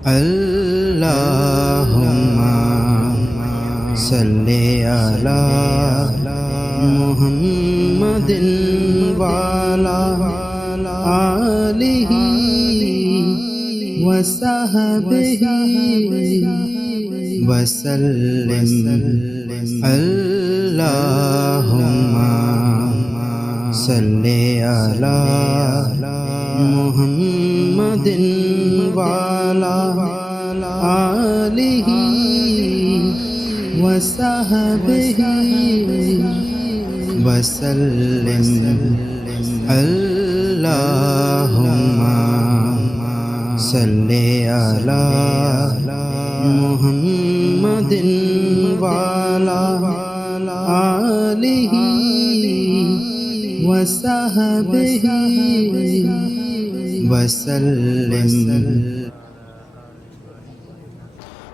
अल्लाहुम्मा सल्ली अला मुहम्मदिन वाला आलिही वसहबिही वसल्लिम। अल्लाहुम्मा सल्ली अला मुहम्मदिन वाला आलिही वसहबिही वसल्लिम। अल्लाहुम्मा सल्ली अला मुहम्मदिन वाला आलिही वसहबिही वसल्लिम।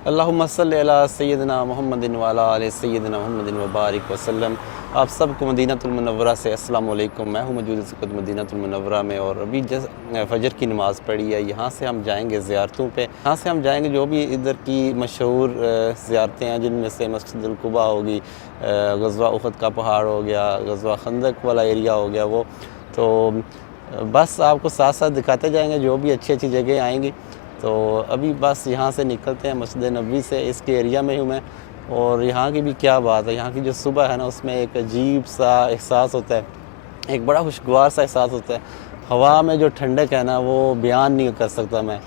अल्लाहुम्मा सल्ली अला सय्यदना मुहम्मदिन व अला आलि सय्यदना मुहम्मदिन व बारिक वसल्लम। आप सबको मदीनतुल मुनव्वरा से अस्सलामु अलैकुम। मैं हूँ मौजूद इस वक्त मदीनतुल मुनव्वरा में और अभी फ़जर की नमाज़ पढ़ी है। यहाँ से हम जाएंगे ज़ियारतों पे। यहाँ से हम जाएंगे जो भी इधर की मशहूर ज़ियारतें हैं, जिनमें से मस्जिदुल कुबा होगी, ग़ज़वा उहद का पहाड़ हो गया, ग़ज़वा खंदक वाला एरिया हो गया। वो तो बस आपको साथ साथ दिखाते जाएंगे जो भी अच्छी अच्छी जगह आएंगी। तो अभी बस यहाँ से निकलते हैं मस्जिद नबवी से। इसके एरिया में हूँ मैं और यहाँ की भी क्या बात है, यहाँ की जो सुबह है ना, उसमें एक अजीब सा एहसास होता है, एक बड़ा खुशगवार सा एहसास होता है। हवा में जो ठंडक है ना, वो बयान नहीं कर सकता मैं।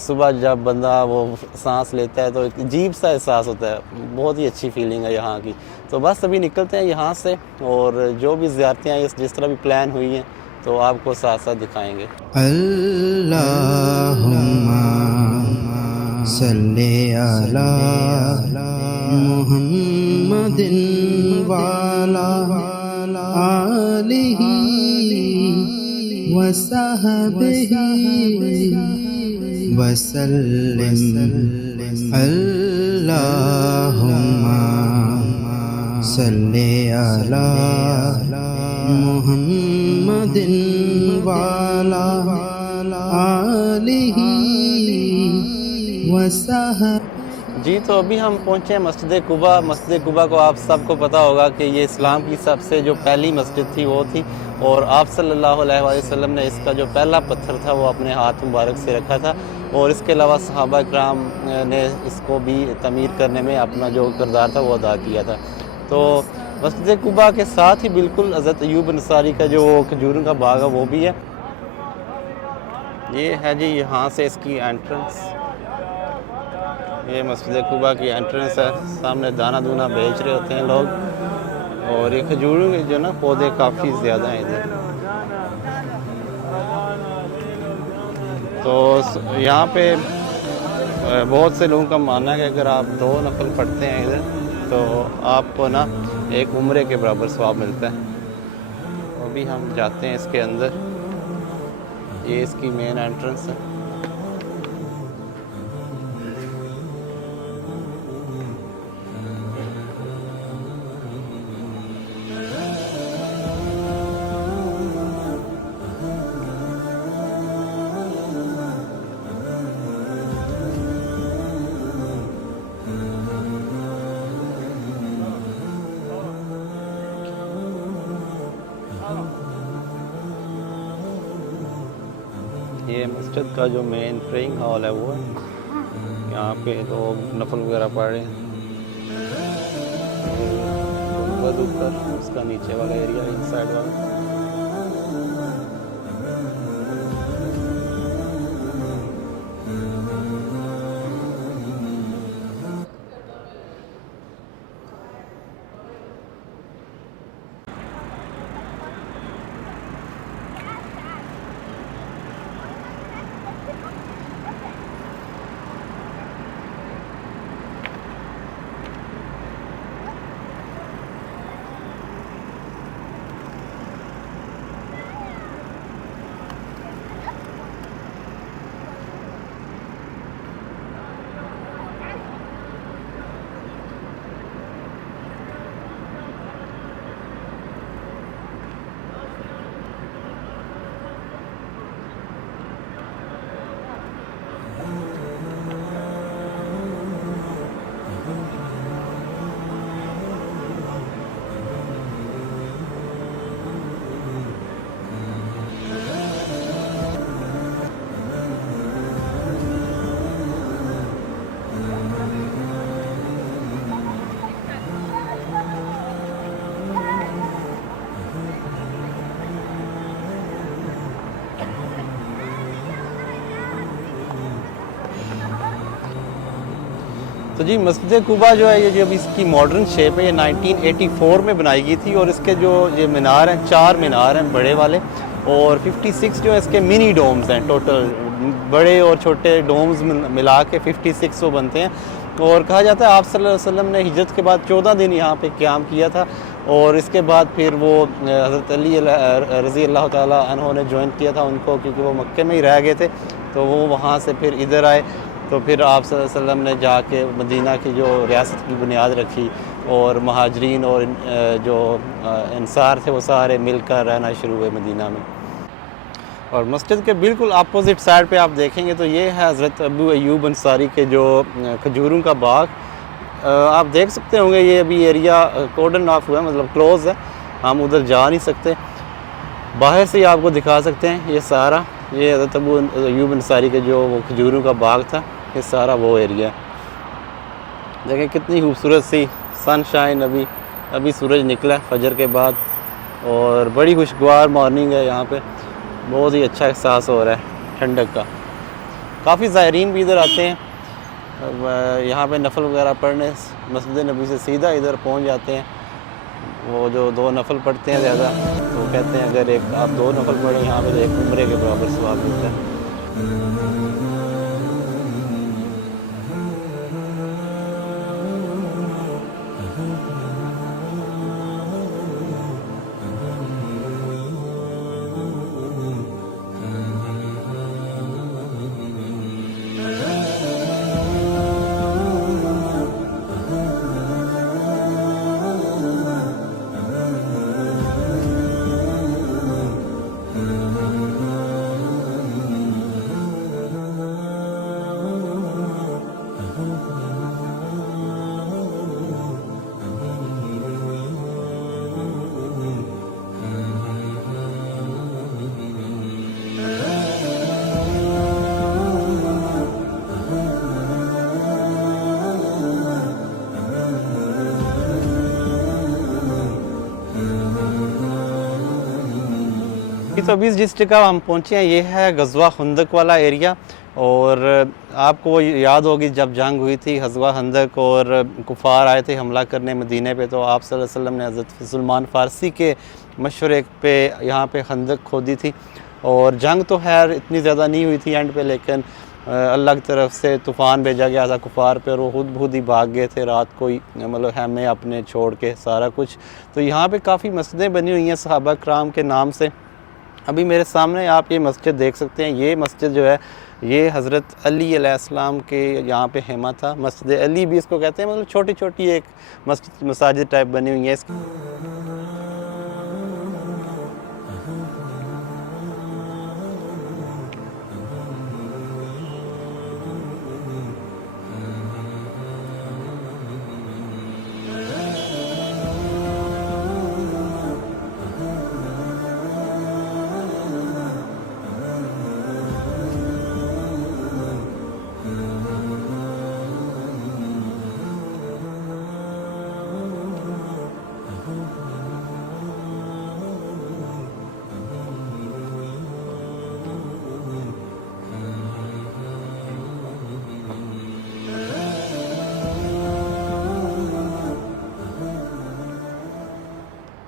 सुबह जब बंदा वो सांस लेता है तो एक अजीब सा एहसास होता है, बहुत ही अच्छी फीलिंग है यहाँ की। तो बस अभी निकलते हैं यहाँ से और जो भी ज़ियारतें हैं जिस तरह भी प्लान हुई हैं तो आपको साथ साथ दिखाएंगे। अल्लाहुम्मा सल्ली अला मुहम्मदिन वाला आलिही वसहबिही वसल्लिम। अल्लाहुम्मा सल्ली अला मुहम्मदिन वाला आलिही वसहबिही। जी, तो अभी हम पहुँचे हैं मस्जिद कुबा। मस्जिद कुबा को आप सबको पता होगा कि ये इस्लाम की सबसे जो पहली मस्जिद थी वो थी और आप सल्लल्लाहु अलैहि वसल्लम ने इसका जो पहला पत्थर था वो अपने हाथ मुबारक से रखा था और इसके अलावा सहाबा कराम ने इसको भी तमीर करने में अपना जो किरदार था वो अदा किया था। तो मस्जिद कुबा के साथ ही बिल्कुल हज़रत अय्यूब अंसारी का जो खजूरों का बाग है वो भी है। ये है जी यहाँ से इसकी एंट्रेंस। ये मस्जिद कुबा की एंट्रेंस है। सामने दाना दूना बेच रहे होते हैं लोग और ये खजूरों के जो ना पौधे काफ़ी ज़्यादा हैं इधर। तो यहाँ पे बहुत से लोगों का मानना है कि अगर आप 2 नफल पढ़ते हैं इधर तो आपको ना एक उम्रे के बराबर सवाब मिलता है। अभी हम जाते हैं इसके अंदर। ये इसकी मेन एंट्रेंस है। ये मस्जिद का जो मेन प्रेइंग हॉल है वो है। यहाँ पे लोग नफल वगैरह पढ़ रहे हैं। गुंबद ऊपर, उसका नीचे वाला एरिया, इन साइड वाला। तो जी मस्जिद कुबा जो है ये जो अभी इसकी मॉडर्न शेप है, ये 1984 में बनाई गई थी और इसके जो ये मीनार हैं, 4 मीनार हैं बड़े वाले, और 56 जो है इसके मिनी डोम्स हैं। टोटल बड़े और छोटे डोम्स मिला के 56 वो बनते हैं। और कहा जाता है आप सल्लल्लाहु अलैहि वसल्लम ने हिजरत के बाद 14 दिन यहाँ पे क़याम किया था, और इसके बाद फिर वो हज़रत अली रज़ी अल्लाह ताला अन्हु ने ज्वाइन किया था उनको, क्योंकि वो मक्के में ही रह गए थे, तो वो वहाँ से फिर इधर आए। तो फिर आप सल्लल्लाहु अलैहि वसल्लम ने जाके मदीना की जो रियासत की बुनियाद रखी, और महाजरीन और जो अंसार थे वो सारे मिलकर रहना शुरू हुए मदीना में। और मस्जिद के बिल्कुल अपोजिट साइड पे आप देखेंगे तो ये है हज़रत अबू अयूब अंसारी के जो खजूरों का बाग। आप देख सकते होंगे ये अभी एरिया कोर्डन ऑफ हुआ है, मतलब क्लोज़ है, हम उधर जा नहीं सकते। बाहर से ही आपको दिखा सकते हैं ये सारा, ये हज़रत अबू अयूब अंसारी के जो वो खजूरों का बाग था, ये सारा वो एरिया। देखें कितनी खूबसूरत सी सनशाइन, अभी सूरज निकला है फजर के बाद, और बड़ी खुशगवार मॉर्निंग है यहाँ पे। बहुत ही अच्छा एहसास हो रहा है ठंडक का। काफ़ी ज़ायरीन भी इधर आते हैं यहाँ पे नफल वगैरह पढ़ने, मस्जिद नबी से सीधा इधर पहुँच जाते हैं। वो जो 2 नफल पढ़ते हैं ज़्यादा, तो कहते हैं अगर एक आप 2 नफल पढ़ें यहाँ पे तो एक उम्रे के बराबर सवाब मिलता है। तो अभी जिस जगह हम पहुँचे हैं ये है गज़वा खंदक वाला एरिया। और आपको वो याद होगी जब जंग हुई थी गज़वा खंदक और कुफ़ार आए थे हमला करने मदीने पे, तो आप सल्लल्लाहु अलैहि वसल्लम ने हज़रत सलमान फ़ारसी के मशवरे पे यहाँ पे खंदक खोदी थी। और जंग तो खैर इतनी ज़्यादा नहीं हुई थी एंड पे, लेकिन अल्लाह की तरफ से तूफ़ान भेजा गया था कुफ़ार पे और वो खुद ही भाग गए थे रात को ही, मतलब हमें अपने छोड़ के सारा कुछ। तो यहाँ पे काफ़ी मस्जिदें बनी हुई हैं सहाबा कराम के नाम से। अभी मेरे सामने आप ये मस्जिद देख सकते हैं, ये मस्जिद जो है ये हज़रत अली अलैहिस्सलाम के यहाँ पे हेमा था। मस्जिद अली भी इसको कहते हैं, मतलब छोटी छोटी एक मसाजिद टाइप बनी हुई है।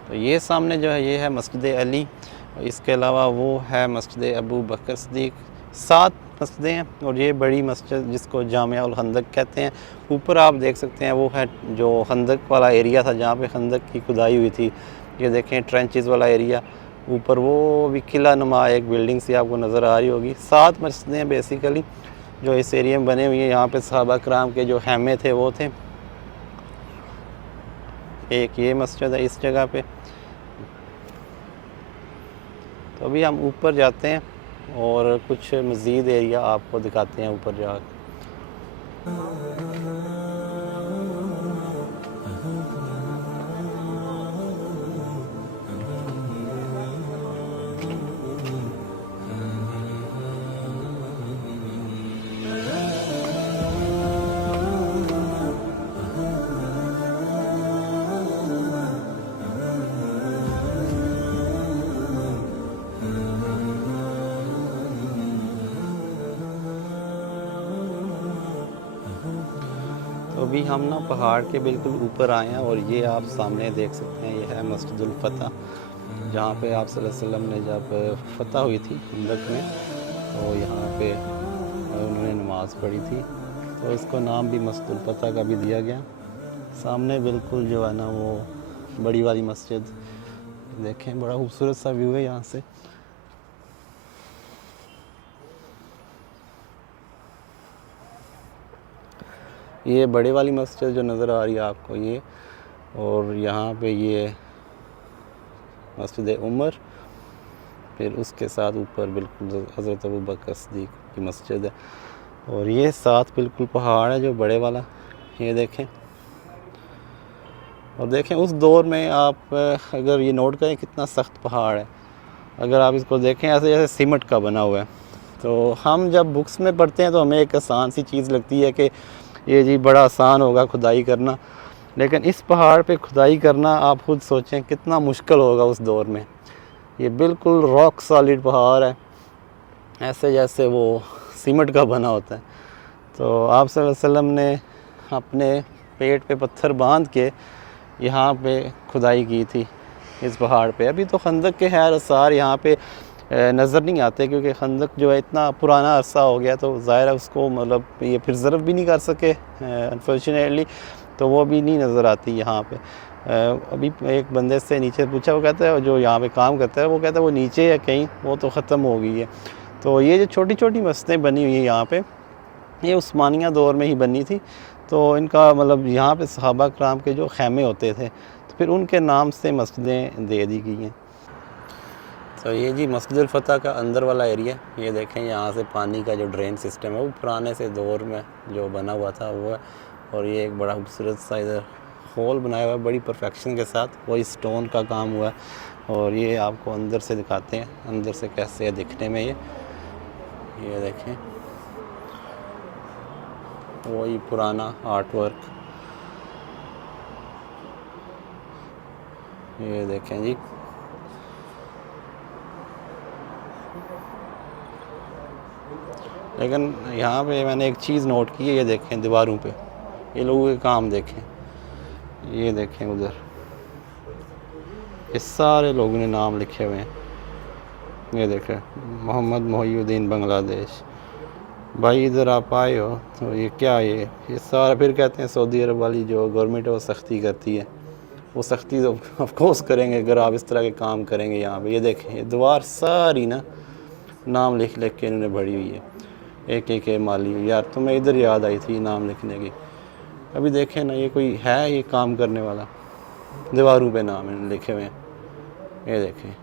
तो ये सामने जो है ये है मस्जिद अली, इसके अलावा वो है मस्जिद अबू बकर सिद्दीक़। 7 मस्जिदें हैं और ये बड़ी मस्जिद जिसको जामिया उल खंदक कहते हैं। ऊपर आप देख सकते हैं वो है जो खंदक वाला एरिया था जहाँ पे खंदक की खुदाई हुई थी। ये देखें ट्रेंचेस वाला एरिया। ऊपर वो भी किला नुमा एक बिल्डिंग सी आपको नज़र आ रही होगी। 7 मस्जिदें बेसिकली जो इस एरिया में बने हुई हैं। यहाँ पे सहाबा कराम के जो खेमे थे वो थे। एक ये मस्जिद है इस जगह पे। तो अभी हम ऊपर जाते हैं और कुछ मज़ीद एरिया आपको दिखाते हैं ऊपर जाकर। तो अभी हम ना पहाड़ के बिल्कुल ऊपर आए हैं और ये आप सामने देख सकते हैं, ये है मस्जिदुल फतह, जहाँ पे आप सल्लल्लाहु अलैहि वसल्लम ने जब फतह हुई थी खंदक में, तो यहाँ पे उन्होंने नमाज़ पढ़ी थी, तो इसको नाम भी मस्जिदुल फतह का भी दिया गया। सामने बिल्कुल जो है ना वो बड़ी वाली मस्जिद देखें, बड़ा खूबसूरत सा व्यू है यहाँ से। ये बड़े वाली मस्जिद जो नज़र आ रही है आपको ये, और यहाँ पे ये मस्जिद उमर, फिर उसके साथ ऊपर बिल्कुल हज़रत अबू बकर सिद्दीक़ की मस्जिद है, और ये साथ बिल्कुल पहाड़ है जो बड़े वाला, ये देखें। और देखें उस दौर में आप अगर ये नोट करें कितना सख्त पहाड़ है, अगर आप इसको देखें ऐसे जैसे सीमेंट का बना हुआ है। तो हम जब बुक्स में पढ़ते हैं तो हमें एक आसान सी चीज़ लगती है कि ये जी बड़ा आसान होगा खुदाई करना, लेकिन इस पहाड़ पे खुदाई करना आप खुद सोचें कितना मुश्किल होगा उस दौर में। ये बिल्कुल रॉक सॉलिड पहाड़ है, ऐसे जैसे वो सीमेंट का बना होता है। तो आप सल्लल्लाहु अलैहि वसल्लम ने अपने पेट पे पत्थर बांध के यहाँ पे खुदाई की थी इस पहाड़ पे। अभी तो खंदक के खैर आसार यहाँ पे नज़र नहीं आते, क्योंकि खंदक जो है इतना पुराना अरसा हो गया, तो ज़ाहिर है उसको मतलब ये प्रिजर्व भी नहीं कर सके अनफॉर्चुनेटली, तो वो भी नहीं नज़र आती यहाँ पे। अभी एक बंदे से नीचे पूछा, वो कहता है जो यहाँ पे काम करता है, वो कहता है वो नीचे है कहीं, वो तो ख़त्म हो गई है। तो ये जो छोटी छोटी मस्जिदें बनी हुई हैं यहाँ पे, ये उस्मानिया दौर में ही बनी थी। तो इनका मतलब यहाँ पे सहाबा कराम के जो खैमे होते थे, तो फिर उनके नाम से मस्जिदें दे दी गई हैं। तो ये जी मस्जिदुल फतह का अंदर वाला एरिया, ये देखें यहाँ से पानी का जो ड्रेन सिस्टम है वो पुराने से दौर में जो बना हुआ था वो है, और ये एक बड़ा खूबसूरत सा इधर होल बनाया हुआ है बड़ी परफेक्शन के साथ, वही स्टोन का काम हुआ है। और ये आपको अंदर से दिखाते हैं, अंदर से कैसे है दिखने में ये देखें वही पुराना आर्ट वर्क, ये देखें जी। लेकिन यहाँ पे मैंने एक चीज़ नोट की है, ये देखें दीवारों पे ये लोगों के काम देखें, ये देखें उधर इस सारे लोगों ने नाम लिखे हुए हैं, ये देखें मोहम्मद मोहिउद्दीन बांग्लादेश। भाई इधर आप आए हो तो ये क्या है ये सारा, फिर कहते हैं सऊदी अरब वाली जो गवर्नमेंट है वो सख्ती करती है, वो सख्ती तो ऑफकोर्स करेंगे अगर आप इस तरह के काम करेंगे यहाँ पे। ये देखें ये दीवार सारी ना नाम लिख लिख के इन्होंने भरी हुई है, एक एक माली। यार तुम्हें इधर याद आई थी नाम लिखने की, अभी देखें ना ये कोई है ये काम करने वाला, दीवारों पे नाम इन्होंने लिखे हुए हैं, ये देखें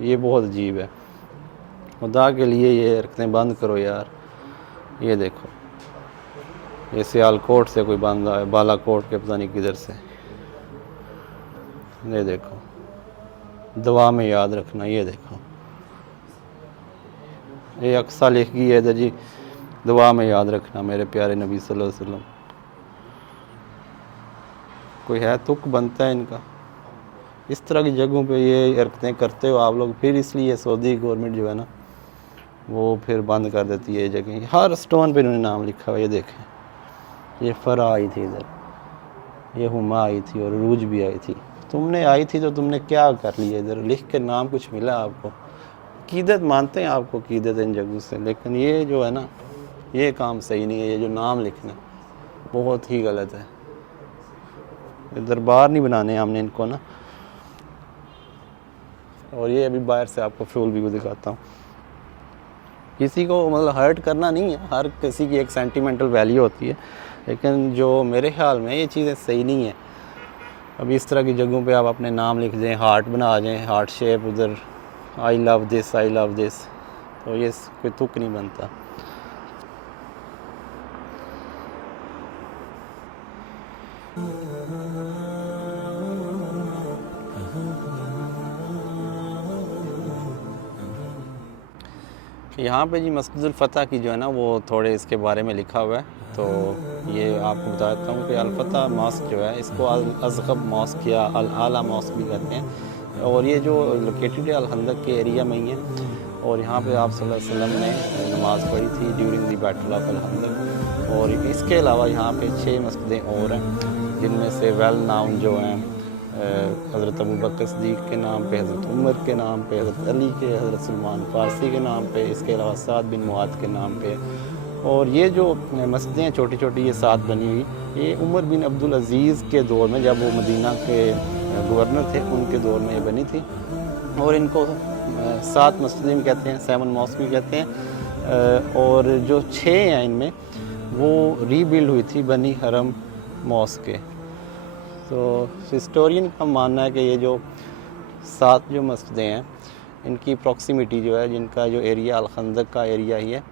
ये बहुत अजीब है। खुदा के लिए ये रखने बंद करो यार। ये देखो ये सियालकोट से कोई बंदा है, बालाकोट के पता नहीं किधर से, ये देखो दुआ में याद रखना। ये देखो ये अक्सा लिख गई है इधर जी, दुआ में याद रखना मेरे प्यारे नबी सल्लल्लाहु अलैहि वसल्लम। कोई है तुक बनता है इनका, इस तरह की जगहों पे ये हरकतें करते हो आप लोग, फिर इसलिए सऊदी गवर्नमेंट जो है ना वो फिर बंद कर देती है ये जगह। हर स्टोन पे इन्होंने नाम लिखा हुआ, ये देखें ये फ़रा आई थी इधर, ये हुमा आई थी और रूज भी आई थी। तुमने आई थी तो तुमने क्या कर लिया, इधर लिख के नाम कुछ मिला आपको, कीदत मानते हैं आपको कीदत इन जगहों से, लेकिन ये जो है ना ये काम सही नहीं है, ये जो नाम लिखना बहुत ही गलत है। दरबार नहीं बनाने हमने इनको ना। और ये अभी बाहर से आपको फ्यूल भी दिखाता हूँ, किसी को मतलब हर्ट करना नहीं है, हर किसी की एक सेंटिमेंटल वैल्यू होती है, लेकिन जो मेरे ख्याल में ये चीज़ें सही नहीं है। अभी इस तरह की जगहों पे आप अपने नाम लिख दें, हार्ट बना दें, हार्ट शेप उधर I love this I love this, तो ये कोई तुक नहीं बनता। यहाँ पे जी मस्जिदुल फतह की जो है ना वो थोड़े इसके बारे में लिखा हुआ है, तो ये आपको बताता हूँ कि अल फतह मॉस्क जो है इसको अल अज़ग़ब मॉस्क या अल आला मॉस्क भी कहते हैं, और ये जो लोकेटेड है अल खंदक के एरिया में ही है। और यहाँ पे आप सल्लल्लाहु अलैहि वसल्लम ने नमाज़ पढ़ी थी ड्यूरिंग दी बैटल ऑफ अल-खंदक। और इसके अलावा यहाँ पे 6 मस्जिदें और हैं, जिनमें से वेल नाउन जो हैं हज़रत अबू बकर सिद्दीक़ के नाम पे, हज़रत उमर के नाम पे, हज़रत अली के, हज़रत सलमान फ़ारसी के नाम पे, इसके अलावा साद बिन मुआद के नाम पे। और ये जो मस्जिदें हैं छोटी छोटी, ये 7 बनी हुई, ये उमर बिन अब्दुल अज़ीज़ के दौर में, जब वो मदीना के गवर्नर थे, उनके दौर में ये बनी थी। और इनको 7 मस्जिदें भी कहते हैं, 7 मॉस्क भी कहते हैं। और जो 6 हैं इनमें, वो रीबिल्ड हुई थी बनी हरम मॉस्क के। तो हिस्टोरियन का मानना है कि ये जो 7 जो मस्जिदें हैं, इनकी प्रॉक्सिमिटी जो है, जिनका जो एरिया अल-खंदक का एरिया ही है,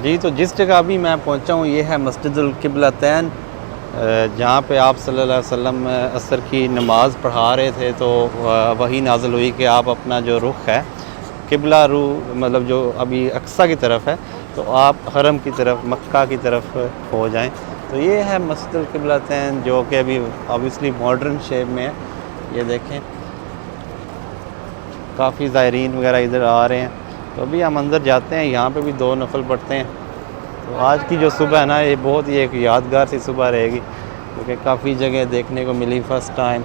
जी। तो जिस जगह अभी मैं पहुंचा हूँ, ये है मस्जिदुल क़िबलतैन, जहाँ पे आप सल्लल्लाहु अलैहि वसल्लम असर की नमाज़ पढ़ा रहे थे। तो वही नाज़िल हुई कि आप अपना जो रुख है क़िबला रू, मतलब जो अभी अक्सा की तरफ है, तो आप हरम की तरफ, मक्का की तरफ हो जाएं। तो ये है मस्जिदुल क़िबलतैन, जो कि अभी ऑब्वियसली मॉडर्न शेप में है। ये देखें, काफ़ी ज़ायरीन वगैरह इधर आ रहे हैं। तो अभी हम अंदर जाते हैं, यहाँ पे भी 2 नफल पढ़ते हैं। तो आज की जो सुबह है ना, ये बहुत ही एक यादगार सी सुबह रहेगी, क्योंकि काफ़ी जगह देखने को मिली। फ़र्स्ट टाइम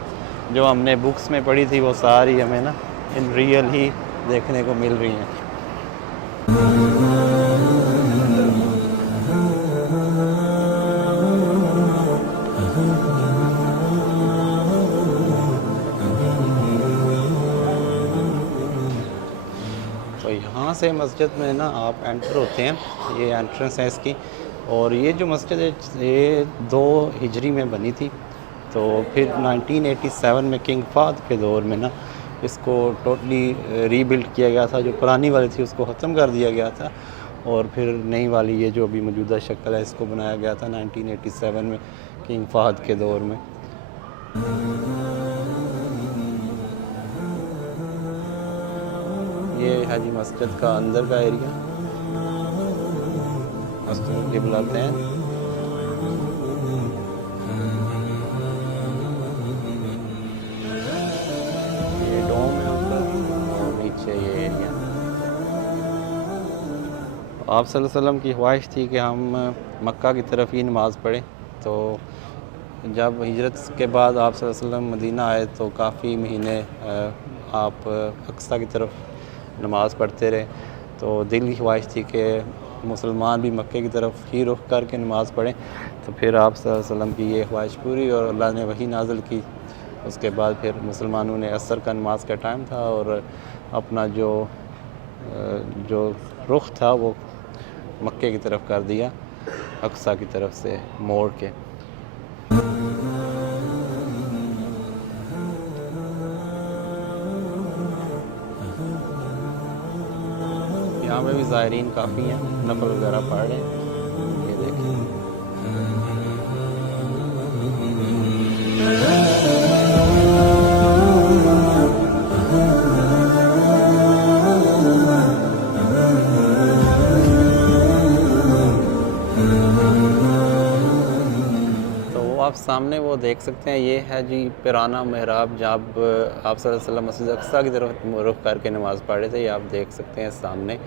जो हमने बुक्स में पढ़ी थी, वो सारी हमें ना इन रियल ही देखने को मिल रही हैं। तो यहाँ से मस्जिद में ना आप एंटर होते हैं, ये एंट्रेंस है इसकी। और ये जो मस्जिद है, ये 2 हिजरी में बनी थी। तो फिर 1987 में किंग फाहद के दौर में ना इसको टोटली रीबिल्ड किया गया था। जो पुरानी वाली थी उसको ख़त्म कर दिया गया था, और फिर नई वाली ये जो अभी मौजूदा शक्ल है, इसको बनाया गया था 1987 में किंग फाहद के दौर में। ये है जी मस्जिद का अंदर का एरिया, मस्जिद क़िबलतैन। ये डोम है ऊपर, और नीचे ये एरिया। आप सल्लल्लाहु अलैहि वसल्लम की ख्वाहिश थी कि हम मक्का की तरफ ही नमाज़ पढ़ें। तो जब हिजरत के बाद आप सल्लल्लाहु अलैहि वसल्लम मदीना आए, तो काफ़ी महीने आप अक्सा की तरफ नमाज़ पढ़ते रहे। तो दिल की ख्वाहिश थी कि मुसलमान भी मक्के की तरफ ही रुख करके नमाज़ पढ़ें। तो फिर आप सल्लल्लाहु अलैहि वसल्लम की ये ख्वाहिश पूरी, और अल्लाह ने वही नाज़िल की। उसके बाद फिर मुसलमानों ने असर का नमाज का टाइम था, और अपना जो रुख था वो मक्के की तरफ कर दिया, अक्सा की तरफ से मोड़ के। यहाँ पे भी ज़ायरीन काफ़ी हैं, नफल वगैरह पढ़ रहे हैं। ये देखिए, आप सामने वो देख सकते हैं, ये है जी पुराना महराब, जब आप सल्लल्लाहु अलैहि वसल्लम मस्जिद अक्सा की तरफ रुख करके नमाज़ पढ़ रहे थे। ये आप देख सकते हैं सामने।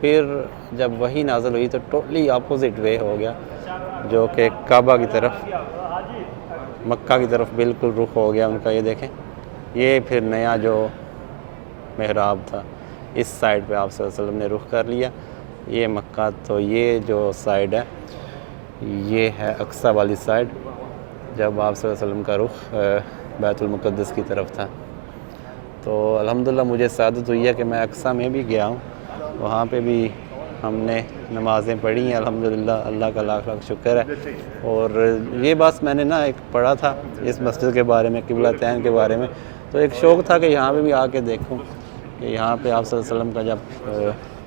फिर जब वही नाज़िल हुई तो टोटली अपोजिट वे हो गया, जो कि काबा की तरफ, मक्का की तरफ बिल्कुल रुख हो गया उनका। ये देखें, ये फिर नया जो महराब था, इस साइड पे आप सल्लल्लाहु अलैहि वसल्लम ने रुख कर लिया। ये मक्का, तो ये जो साइड है, ये है अक्सा वाली साइड, जब आप सल्लल्लाहु अलैहि वसल्लम का रुख बैतुल मुक़द्दस की तरफ था। तो अल्हम्दुलिल्लाह मुझे सआदत हुई है कि मैं अक्सा में भी गया हूँ, वहाँ पे भी हमने नमाज़ें पढ़ी हैं अल्हम्दुलिल्लाह, अल्लाह का लाख लाख शुक्र है। और ये बस मैंने ना एक पढ़ा था इस मस्जिद के बारे में, क़िबलतैन के बारे में, तो एक शौक़ था कि यहाँ पे भी आके देखूँ कि यहाँ पे आप सल्लल्लाहु अलैहि वसल्लम का जब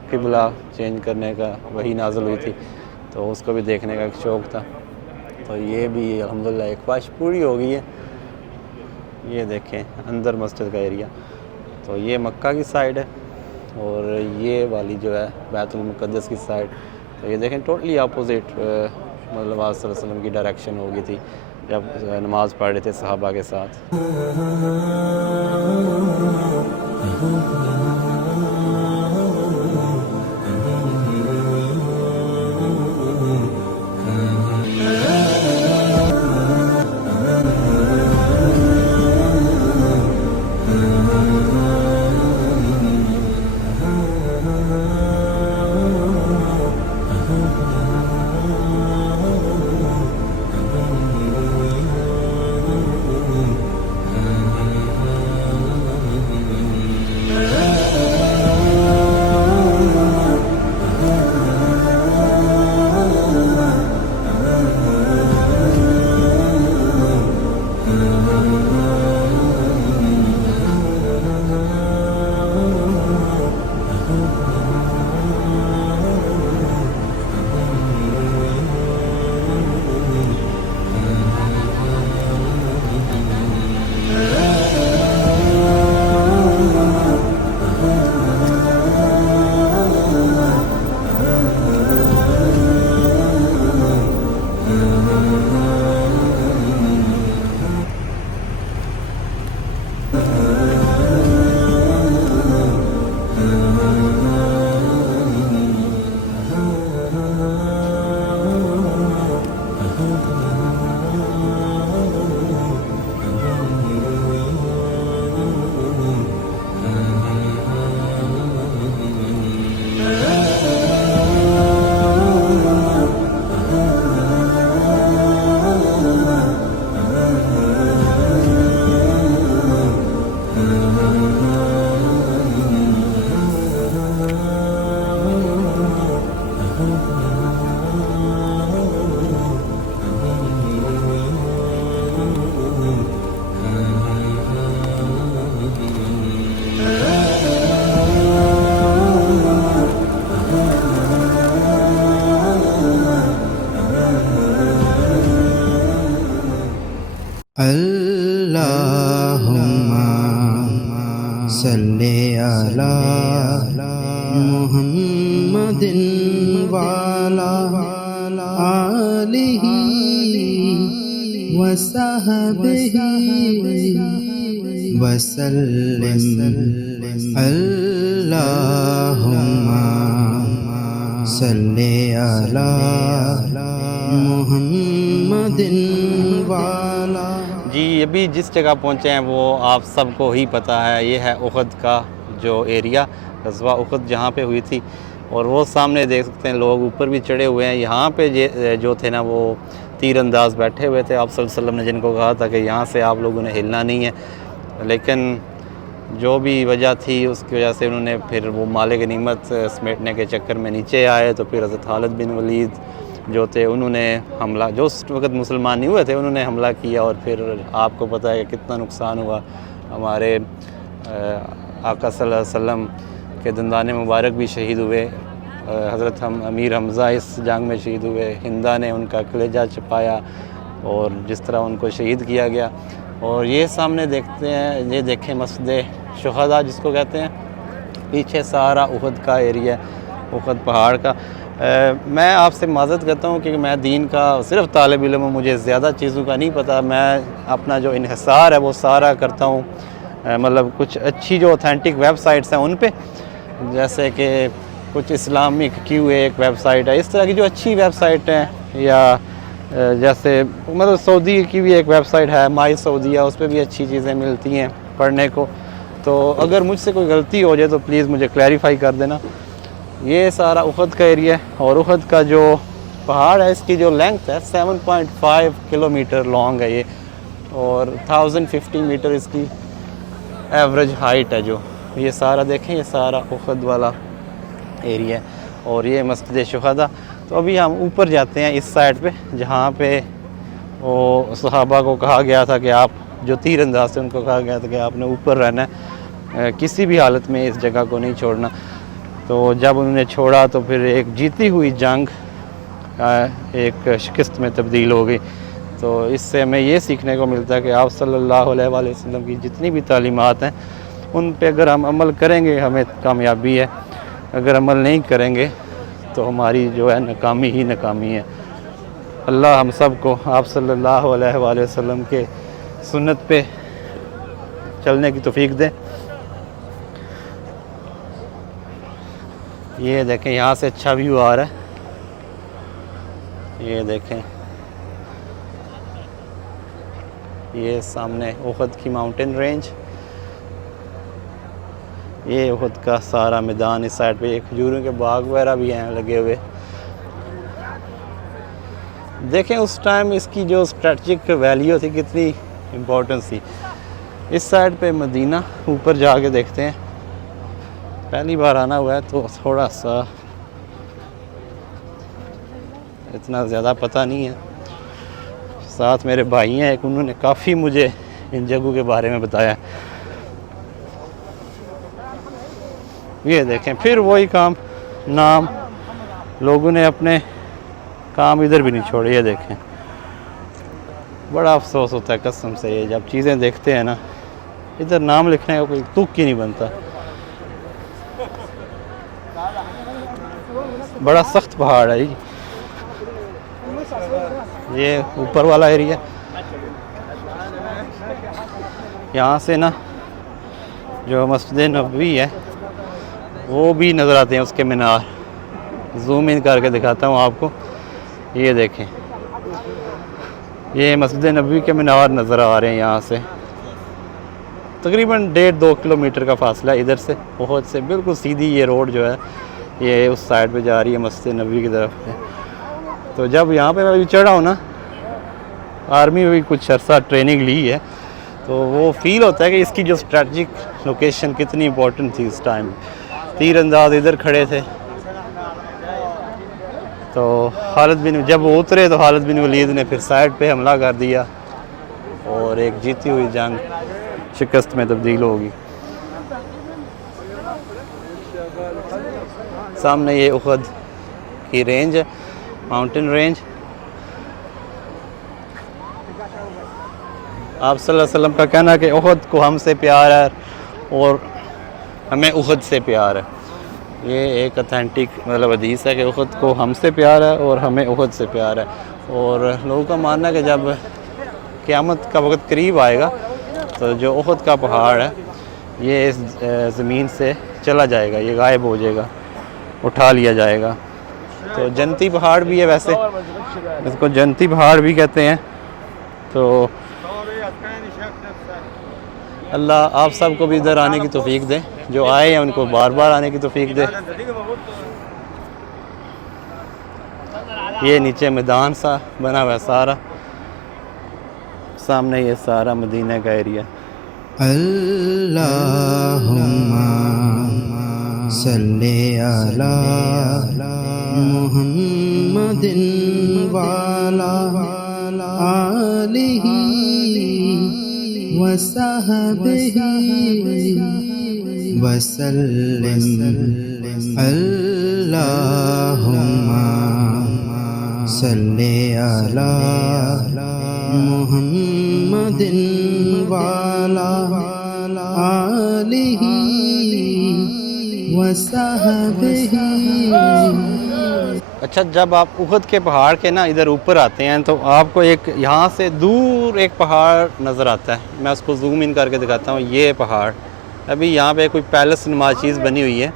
क़िबला चेंज करने का वही नाज़िल हुई थी, तो उसको भी देखने का एक शौक़ था। तो ये भी अल्हम्दुलिल्लाह एक ख्वाहिश पूरी हो गई है। ये देखें अंदर मस्जिद का एरिया, तो ये मक्का की साइड है और ये वाली जो है बैतुल मुक़द्दस की साइड। तो ये देखें टोटली अपोज़िट मतलब आप सल्लल्लाहु अलैहि वसल्लम की डायरेक्शन हो गई थी जब नमाज़ पढ़ रहे थे सहाबा के साथ। अल्लाहुम्मा सल्ले अला मुहम्मदिन वाला आलिही वसहबिही वसल्लिम। अल्लाहुम्मा सल्ले अला मुहम्मदिन वाला। जी अभी जिस जगह पहुँचे हैं वो आप सबको ही पता है, ये है उहद का जो एरिया, ग़ज़वा उहद जहाँ पे हुई थी। और वो सामने देख सकते हैं लोग ऊपर भी चढ़े हुए हैं। यहाँ पे जो थे ना वो तीरंदाज बैठे हुए थे, आप सल्लल्लाहु अलैहि वसल्लम ने जिनको कहा था कि यहाँ से आप लोगों ने हिलना नहीं है, लेकिन जो भी वजह थी उसकी वजह से उन्होंने फिर वो माले गनीमत समेटने के चक्कर में नीचे आए। तो फिर हज़रत खालिद बिन वलीद जो थे उन्होंने हमला, जो उस वक्त मुसलमान नहीं हुए थे, उन्होंने हमला किया और फिर आपको पता है कि कितना नुकसान हुआ। हमारे आका सल्लल्लाहु अलैहि वसल्लम के दंदाने मुबारक भी शहीद हुए। हज़रत अमीर हमज़ा इस जंग में शहीद हुए। हिंदा ने उनका कलेजा छुपाया और जिस तरह उनको शहीद किया गया। और ये सामने देखते हैं, ये देखें मस्जिद शुहदा जिसको कहते हैं, पीछे सारा उहद का एरिया, उहद पहाड़ का। मैं आपसे माज़रत करता हूँ कि मैं दीन का सिर्फ़ तालिब इल्म हूँ, मुझे ज़्यादा चीज़ों का नहीं पता। मैं अपना जो इन्हिसार है वो सारा करता हूँ मतलब कुछ अच्छी जो ऑथेंटिक वेबसाइट्स हैं उन पे, जैसे कि कुछ इस्लामिक क्यू एक वेबसाइट है, इस तरह की जो अच्छी वेबसाइट हैं, या जैसे मतलब सऊदी की भी एक वेबसाइट है माई सऊदीया, उस पर भी अच्छी चीज़ें मिलती हैं पढ़ने को। तो अगर मुझसे कोई गलती हो जाए तो प्लीज़ मुझे क्लैरिफाई कर देना। ये सारा उहद का एरिया है और उहद का जो पहाड़ है इसकी जो लेंथ है 7.5 किलोमीटर लॉन्ग है ये, और 1050 मीटर इसकी एवरेज हाइट है। जो ये सारा देखें, ये सारा उहद वाला एरिया है। और ये मस्जिद शुहदा। तो अभी हम ऊपर जाते हैं इस साइड पे, जहाँ पे वो सहाबा को कहा गया था कि आप जो तीर अंदाज से उनको कहा गया था कि आपने ऊपर रहना है, किसी भी हालत में इस जगह को नहीं छोड़ना। तो जब उन्होंने छोड़ा तो फिर एक जीती हुई जंग एक शिकस्त में तब्दील हो गई। तो इससे हमें ये सीखने को मिलता है कि आप सल्लल्लाहु अलैहि वसल्लम की जितनी भी तालीमात हैं उन पे अगर हम अमल करेंगे हमें कामयाबी है, अगर अमल नहीं करेंगे तो हमारी जो है नाकामी ही नाकामी है। अल्लाह हम सब को आप सल्लल्लाहु अलैहि वसल्लम के सुन्नत पे चलने की तौफीक दे। ये देखें यहाँ से अच्छा व्यू आ रहा है, ये देखें, ये सामने उहद की माउंटेन रेंज, ये उहद का सारा मैदान। इस साइड पे खजूरों के बाग वगैरह भी हैं लगे हुए। देखें उस टाइम इसकी जो स्ट्रेटजिक वैल्यू थी, कितनी इम्पोर्टेंस थी। इस साइड पे मदीना ऊपर जाके देखते हैं, पहली बार आना हुआ है तो थोड़ा सा इतना ज़्यादा पता नहीं है। साथ मेरे भाई हैं एक, उन्होंने काफ़ी मुझे इन जगहों के बारे में बताया। ये देखें फिर वही काम, नाम, लोगों ने अपने काम इधर भी नहीं छोड़े। ये देखें, बड़ा अफसोस होता है कसम से, ये जब चीज़ें देखते हैं ना, इधर नाम लिखने का कोई तुक ही नहीं बनता। बड़ा सख्त पहाड़ है ये ऊपर वाला एरिया। यहाँ से ना जो मस्जिद नबवी है वो भी नज़र आते हैं, उसके मीनार। जूम इन करके दिखाता हूँ आपको, ये देखें, ये मस्जिद नबवी के मीनार नज़र आ रहे हैं। यहाँ से तकरीबन 1.5-2 किलोमीटर का फासला इधर से, बहुत से बिल्कुल सीधी ये रोड जो है ये उस साइड पे जा रही है मस्जिद नबवी की तरफ है। तो जब यहाँ पे मैं चढ़ा हूँ ना, आर्मी में भी कुछ अर्सा ट्रेनिंग ली है, तो वो फील होता है कि इसकी जो स्ट्रेटजिक लोकेशन कितनी इंपॉर्टेंट थी उस टाइम। तीर अंदाज इधर खड़े थे, तो खालिद बिन, जब वो उतरे तो खालिद बिन वलीद ने फिर साइड पे हमला कर दिया और एक जीती हुई जंग शिकस्त में तब्दील होगी। सामने ये उहद की रेंज है, माउंटेन रेंज। आप सल्लल्लाहु अलैहि वसल्लम का कहना है कि उहद को हमसे प्यार है और हमें उहद से प्यार है। ये एक ऑथेंटिक मतलब हदीस है कि उहद को हमसे प्यार है और हमें उहद से प्यार है। और लोगों का मानना है कि जब क़यामत का वक्त करीब आएगा तो जो उहद का पहाड़ है ये इस ज़मीन से चला जाएगा, ये गायब हो जाएगा, उठा लिया जाएगा। तो जन्नती पहाड़ भी है, वैसे इसको जन्नती पहाड़ भी कहते हैं। तो अल्लाह आप सब को भी इधर आने की तौफीक दे, जो आए हैं उनको बार बार आने की तौफीक दे। ये नीचे मैदान सा बना हुआ है सारा, सामने ये सारा मदीना का एरिया। अल्लाहुम्मा सल्ली अला मुहम्मदिन वाला आलिही वसहबिही वसल्लिम। अल्लाहुम्मा सल्ली अला मुहम्मदिन वाला आलिही वसहबिही। अच्छा, जब आप उहद के पहाड़ के ना इधर ऊपर आते हैं तो आपको एक यहाँ से दूर एक पहाड़ नज़र आता है। मैं उसको जूम इन करके दिखाता हूँ। ये पहाड़ अभी यहाँ पे कोई पैलेस नुमा चीज़ बनी हुई है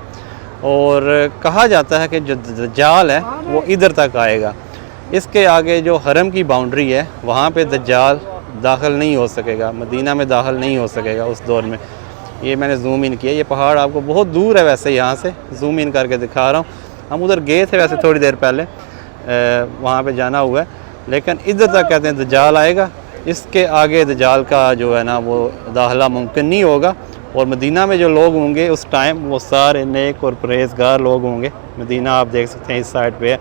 और कहा जाता है कि जो दज्जाल है वो इधर तक आएगा। इसके आगे जो हरम की बाउंड्री है वहाँ पे दज्जाल दाखिल नहीं हो सकेगा, मदीना में दाखिल नहीं हो सकेगा उस दौर में। ये मैंने जूम इन किया, ये पहाड़ आपको बहुत दूर है वैसे, यहाँ से जूम इन करके दिखा रहा हूँ। हम उधर गए थे वैसे थोड़ी देर पहले, वहाँ पे जाना हुआ है, लेकिन इधर तक कहते हैं दज्जाल आएगा। इसके आगे दज्जाल का जो है ना वो दाखिला मुमकिन नहीं होगा और मदीना में जो लोग होंगे उस टाइम वो सारे नेक और परहेज़गार लोग होंगे। मदीना आप देख सकते हैं इस साइड पे है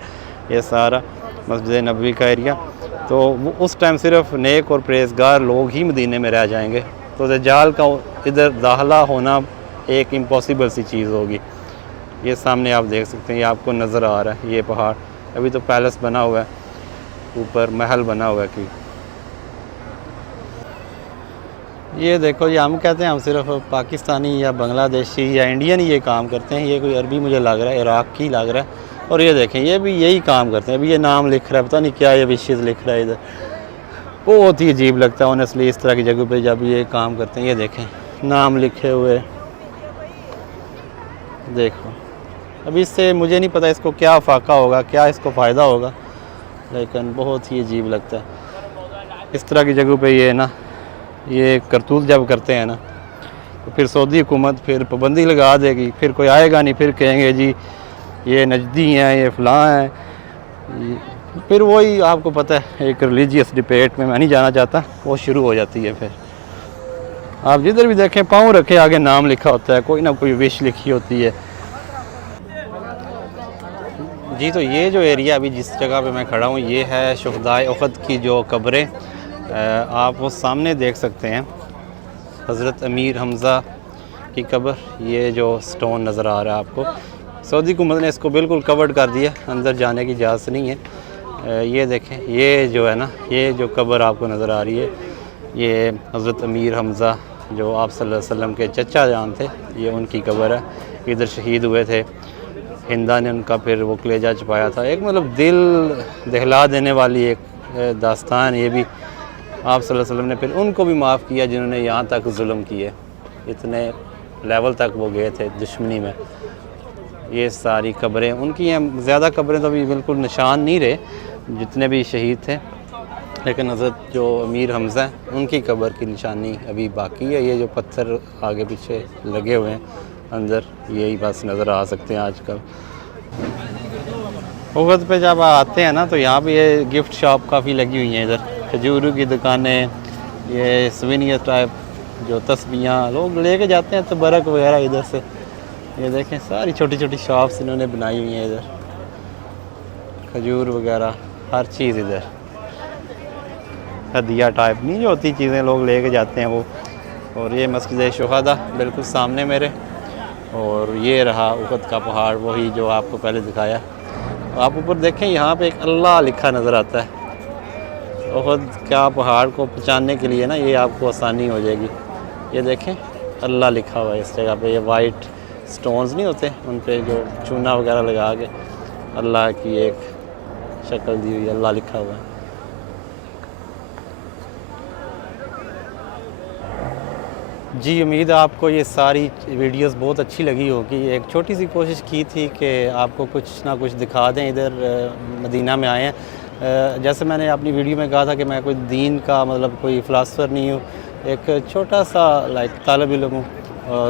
ये सारा मस्जिद नबवी का एरिया, तो वो उस टाइम सिर्फ नेक और परहेज़गार लोग ही मदीने में रह जाएंगे। तो दज्जाल का इधर दाखिला होना एक इम्पॉसिबल सी चीज़ होगी। ये सामने आप देख सकते हैं, ये आपको नज़र आ रहा है ये पहाड़, अभी तो पैलेस बना हुआ है, ऊपर महल बना हुआ है कि ये देखो, ये हम कहते हैं हम सिर्फ पाकिस्तानी या बांग्लादेशी या इंडियन ही ये काम करते हैं। ये कोई अरबी मुझे लग रहा है, इराक की लग रहा है। और ये देखें, ये भी यही काम करते हैं। अभी ये नाम लिख रहा है, पता नहीं क्या ये विशेष लिख रहा है इधर, बहुत ही अजीब लगता है ऑनेस्टली इस तरह की जगह पे जब ये काम करते हैं। ये देखें नाम लिखे हुए, देखो। अभी इससे मुझे नहीं पता इसको क्या फ़ाका होगा, क्या इसको फ़ायदा होगा, लेकिन बहुत ही अजीब लगता है इस तरह की जगह पे ये ना, ये करतूत जब करते हैं ना, तो फिर सऊदी हुकूमत फिर पाबंदी लगा देगी, फिर कोई आएगा नहीं, फिर कहेंगे जी ये नजदी हैं, ये फ़लाँ हैं। फिर वही आपको पता है एक रिलीजियस डिबेट में मैं नहीं जाना चाहता, वो शुरू हो जाती है। फिर आप जिधर भी देखें पाँव रखे आगे नाम लिखा होता है, कोई ना कोई विश लिखी होती है। जी, तो ये जो एरिया अभी जिस जगह पे मैं खड़ा हूँ ये है शुहदाए उहद की जो कब्रें, आप वो सामने देख सकते हैं हज़रत अमीर हमज़ा की कब्र। ये जो स्टोन नज़र आ रहा है आपको, सऊदी हुकूमत ने इसको बिल्कुल कवर्ड कर दिया, अंदर जाने की इजाज़त नहीं है। ये देखें, ये जो है ना, ये जो कब्र आपको नज़र आ रही है, ये हज़रत अमीर हमज़ा जो आप सल्लल्लाहु अलैहि वसल्लम के चचा जान थे, ये उनकी कब्र है। इधर शहीद हुए थे, हिंदा ने उनका फिर वो कलेजा छुपाया था। एक मतलब दिल दहला देने वाली एक दास्तान ये भी। आप सल्लल्लाहु अलैहि वसल्लम ने फिर उनको भी माफ़ किया जिन्होंने यहाँ तक जुल्म किए, इतने लेवल तक वो गए थे दुश्मनी में। ये सारी कब्रें उनकी हैं, ज़्यादा कब्रें तो अभी बिल्कुल निशान नहीं रहे जितने भी शहीद थे, लेकिन हज़रत जो अमीर हमज़ा हैं उनकी कब्र की निशानी अभी बाकी है। ये जो पत्थर आगे पीछे लगे हुए हैं अंदर, यही बस नज़र आ सकते हैं आजकल। उहद पे जब आते हैं ना तो यहाँ पे ये गिफ्ट शॉप काफ़ी लगी हुई हैं, इधर खजूरों की दुकानें, ये सवीनियर टाइप जो तस्बीहां लोग लेके जाते हैं, तबरक वगैरह इधर से। ये देखें सारी छोटी छोटी शॉप्स इन्होंने बनाई हुई हैं इधर, खजूर वगैरह हर चीज़ इधर, हदिया टाइप नहीं जो होती चीज़ें लोग लेके जाते हैं वो। और ये मस्जिद शुहदा बिल्कुल सामने मेरे, और ये रहा उहद का पहाड़, वही जो आपको पहले दिखाया। आप ऊपर देखें यहाँ पे एक अल्लाह लिखा नज़र आता है। उहद का पहाड़ को पहचानने के लिए ना ये आपको आसानी हो जाएगी। ये देखें अल्लाह लिखा हुआ है इस जगह पे, ये वाइट स्टोन्स नहीं होते उन पे जो चूना वगैरह लगा के अल्लाह की एक शक्ल दी हुई, अल्लाह लिखा हुआ है। जी, उम्मीद है आपको ये सारी वीडियोस बहुत अच्छी लगी होगी। एक छोटी सी कोशिश की थी कि आपको कुछ ना कुछ दिखा दें। इधर मदीना में आए हैं, जैसे मैंने अपनी वीडियो में कहा था कि मैं कोई दीन का मतलब कोई फ़िलासफ़र नहीं हूँ, एक छोटा सा तालिब इल्म हूँ,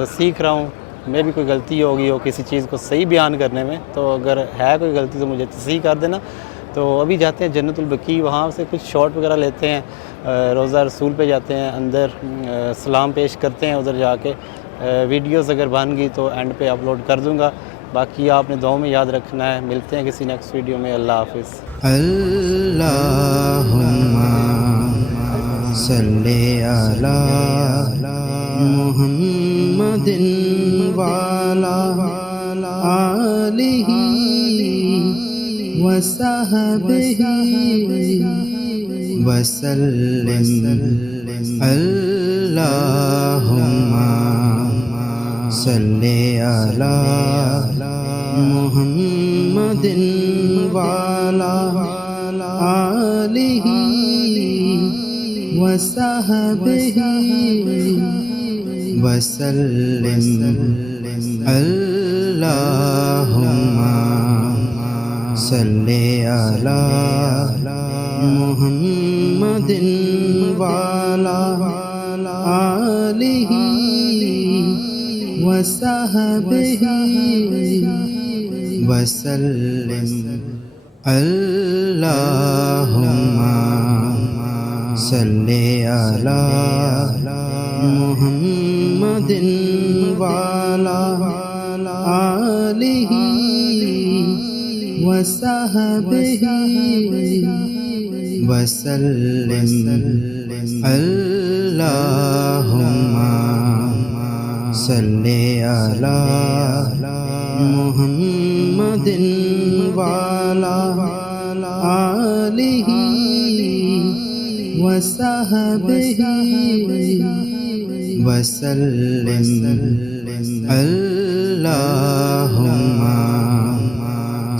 सीख रहा हूँ। मैं भी कोई गलती होगी हो किसी चीज़ को सही बयान करने में, तो अगर है कोई गलती तो मुझे तस्हीह कर देना। तो अभी जाते हैं जन्नतुल बकी, वहाँ से कुछ शॉट वगैरह लेते हैं, रोज़ा रसूल पे जाते हैं, अंदर सलाम पेश करते हैं। उधर जाके वीडियोस अगर बन गई तो एंड पे अपलोड कर दूँगा। बाकी आपने दुआ में याद रखना है। मिलते हैं किसी नेक्स्ट वीडियो में। अल्लाह हाफ़िज़। अल्लाहुम्मा सल्ली अला मुहम्मदिन वाला आलिही वसहबिही वसल्लिम। अल्लाहुम्मा सल्ली अला मुहम्मदिन वाला आलिही वसहबिही वसल्लिम। अल्लाहुम्मा सल्ली अला मुहम्मदिन वाला आलिही वसहबिही वसल्लिम। अल्लाहुम्मा सल्ली अला मुहम्मद मुहम्मदिन वाला आलिही वसहबिही वसल्लिम अल्लाहुम्मा सल्ली अला मुहम्मदिन वाला आलिही वसहबिही वसल्लिम अल्लाहुम्मा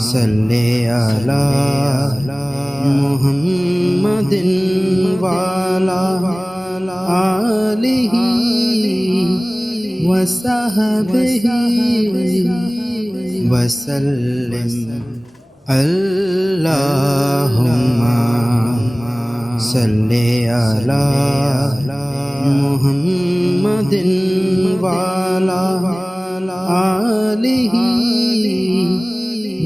सल्ली अला मुहम्मदिन वाला आलिही वसहबिही वसल्लिम अल्लाहुम्मा सल्ली अला मुहम्मदिन वाला आलिही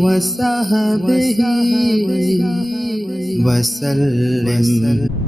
वसहबिही वसल्लिम